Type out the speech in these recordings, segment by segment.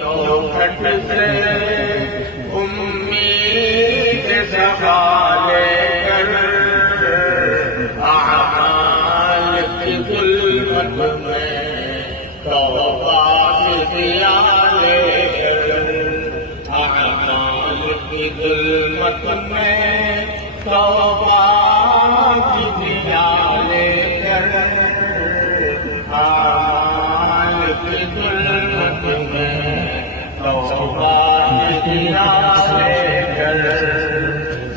چوکھٹ سے امید سوالے کر اعمال کی ظلمت میں توبہ دیا لے کر اعمال کی ظلمت میں توبہ دیا لے کر اعمال کی ظلمت میں توبہ دیا لے کر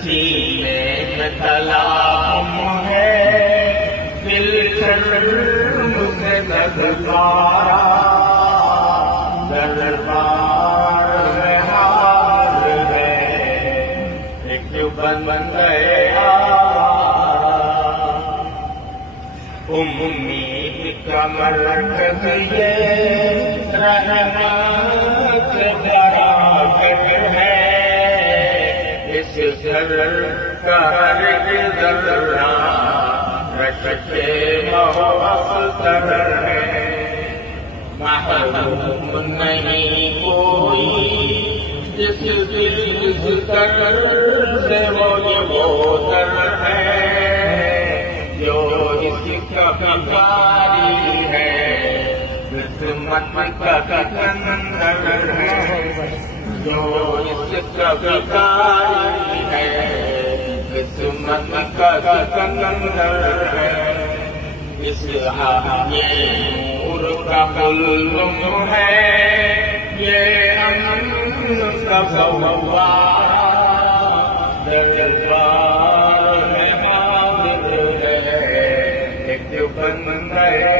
سینے میں تلام ہے دل شرم سے دربارا دربار میں حاضر ہے ایک بن گئے امید کا مرکز یہ رحمت برابر ہے اس گھر کا ہر ذرہ رشتے محبت ہے محروم نہیں کوئی جس دل ذکر سے وہ در ہے جو اس کا بھکاری ہے قسمت کا کندر ہے جو اس کا بھکاری ہے قسمت کا کندر ہے اس یہ نور کا قلم ہے یہ امن کا فوار دربار میں حاضر ہے ایک بن گئے